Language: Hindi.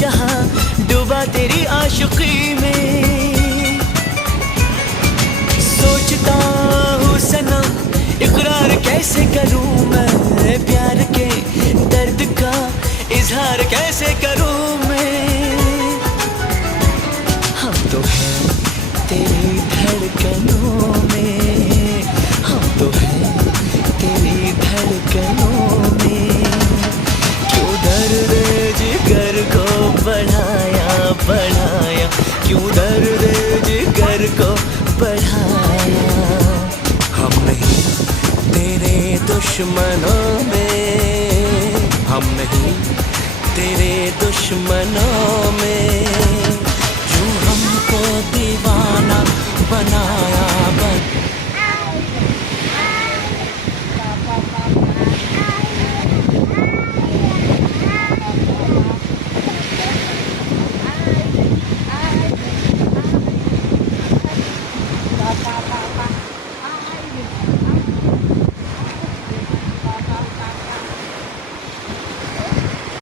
जहां डूबा तेरी आशिकी में। सोचता हूँ सनम इकरार कैसे करूँ मैं, प्यार के दर्द का इजहार कैसे करूँ मैं। हम तो हैं तेरी धड़कनों में, हम तो हैं तेरी धड़कनों में। क्यों दर्द जिगर को बढ़ाया बढ़ाया, क्यों दर्द जिगर को बढ़ाया। हम नहीं तेरे दुश्मनों में, हम नहीं तेरे दुश्मनों में।